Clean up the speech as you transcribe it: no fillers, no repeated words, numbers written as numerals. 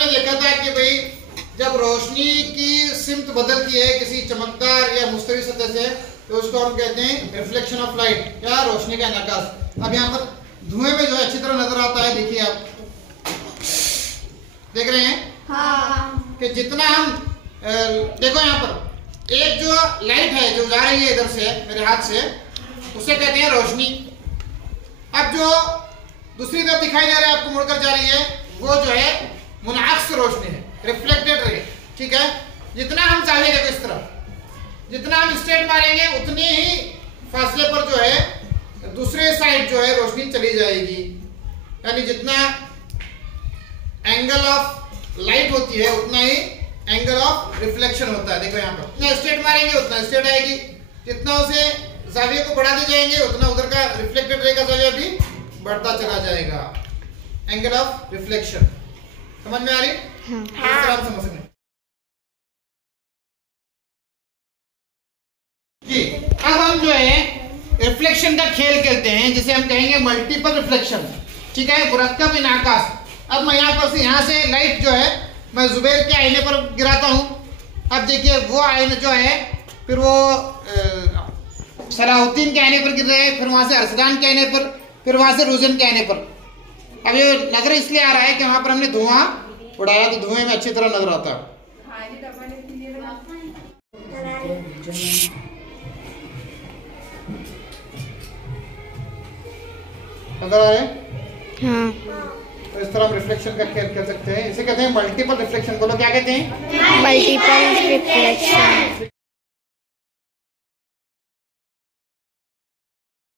हमने देखा था कि भाई जब रोशनी की सिमत बदलती है किसी चमकदार या मुस्तवी सतह से तो उसको हम कहते हैं रिफ्लेक्शन ऑफ लाइट या रोशनी का इनकास। अब यहाँ पर धुएं में जो है अच्छी तरह नजर आता है, देखिए आप देख रहे हैं हाँ। कि जितना हम देखो यहाँ पर एक जो लाइट है जो जा रही है इधर से मेरे हाथ से, उसे कहते हैं रोशनी। अब जो दूसरी तरफ दिखाई दे रहा है आपको मुड़कर जा रही है वो जो है मुनाक्स रोशनी है, रिफ्लेक्टेड रे। ठीक है, जितना हम चाहेंगे देखो इस तरफ जितना हम स्ट्रेट मारेंगे उतनी ही फासले पर जो है दूसरे साइड जो है रोशनी चली जाएगी। यानी जितना एंगल ऑफ लाइट होती है उतना ही एंगल ऑफ रिफ्लेक्शन होता है। देखो यहाँ पर जितना स्ट्रेट मारेंगे उतना स्ट्रेट आएगी, जितना उसे जाविये को बढ़ाते जाएंगे उतना उधर का रिफ्लेक्टेड रे का जाविया भी बढ़ता चला जाएगा। एंगल ऑफ रिफ्लेक्शन समझ में आ रही? हाँ। समझ सकते जी। अब हम जो है रिफ्लेक्शन का खेल खेलते हैं जिसे हम कहेंगे मल्टीपल रिफ्लेक्शन। ठीक है, मुरक्कब इनकास। अब मैं यहाँ पर से यहाँ से लाइट जो है मैं जुबैर के आईने पर गिराता हूँ। अब देखिए वो आईना जो है फिर वो सलाहुद्दीन के आईने पर गिर रहे हैं, फिर वहां से अरसलान के आईने पर, फिर वहां से रोजन के आईने पर। अब ये नजर इसलिए आ रहा है कि वहां पर हमने धुआं उड़ाया तो धुएं में अच्छी तरह नजर आता है। नजर आ रहे हैं? हाँ। तो इस तरह हम रिफ्लेक्शन का खेल कर सकते हैं। इसे कहते हैं मल्टीपल रिफ्लेक्शन। बोलो क्या कहते हैं? Multiple reflection.